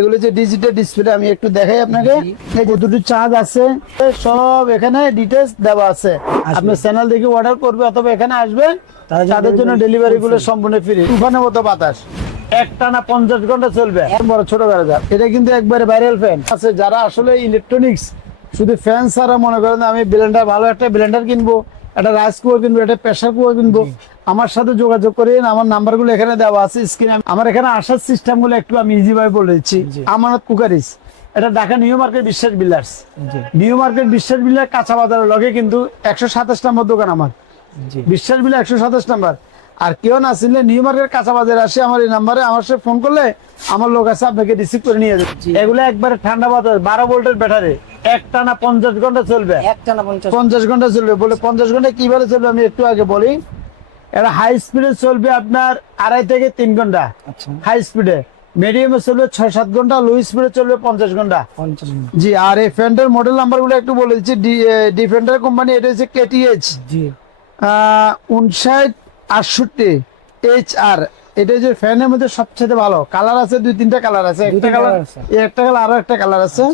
এগুলো যে digital display আমি একটু দেখাই আপনাকে। এই যে দুটো চার্জ আছে, সব এখানে ডিটেইলস দেওয়া আছে। আপনি চ্যানেল দেখে অর্ডার করবে অথবা এখানে আসবে, তাদের জন্য ডেলিভারি গুলো সম্পূর্ণ ফ্রি। তুফানের মতো বাতাস, একটানা 50 ঘন্টা চলবে। বড় ছোট গাড়ি, এটা কিন্তু একবারে ভাইরাল ফ্যান আছে। যারা আসলে ইলেকট্রনিক্স শুধু ফ্যান ছাড়া মনে করেন আমি ব্লেন্ডার, ভালো একটা ব্লেন্ডার কিনবো, একটা রাইস কুকার কিনবো, একটা প্রেসার কুকার কিনবো, আমার সাথে যোগাযোগ করেন। আমার নাম্বার গুলো এখানে দেওয়া আছে স্ক্রিনে। আমার এখানে আসার সিস্টেম গুলো একটু আমি ইজি ভাবে বলে দিচ্ছি। আমানত কুকারিস, এটা ঢাকা নিউ মার্কেট বিশ্বাস বিলার্স। নিউ মার্কেট বিশ্বাস বিলার কাঁচা বাজারের লগে কিন্তু 127 নম্বর দোকান আমার, বিশ্বাস বিলা 127 নাম্বার। আর কেউ না চিনলে নিউ মার্কেট কাঁচা বাজারে আসে আমার এই নাম্বারে আমার সাথে ফোন করলে আমার লোক আছে আপনাকে রিসিভ করে নিয়ে যাবে। এগুলো একবারে ঠান্ডা বাতাস, 12 ভোল্টের ব্যাটারি, একটানা 50 ঘন্টা চলবে। 50 ঘন্টা চলবে। বলে 50 ঘন্টা কিভাবে চলবে আমি একটু আগে বলি। এটা হাই স্পিডে চলবে আপনার 2.5 থেকে 3 ঘন্টা হাই স্পিডে, মিডিয়ামে চলবে 6-7 ঘন্টা, লো স্পিডে চলবে 50 ঘন্টা। জি, আর এই ফ্যানটার মডেল নাম্বার গুলো একটু বলে দিচ্ছি। ডিফেন্ডার কোম্পানি, এটা হচ্ছে KTH 5968 HR। এটা যে ফ্যানের মধ্যে সবচেয়ে ভালো কালার আছে, 2-3টা কালার আছে। একটা কালার, আরো একটা কালার আছে।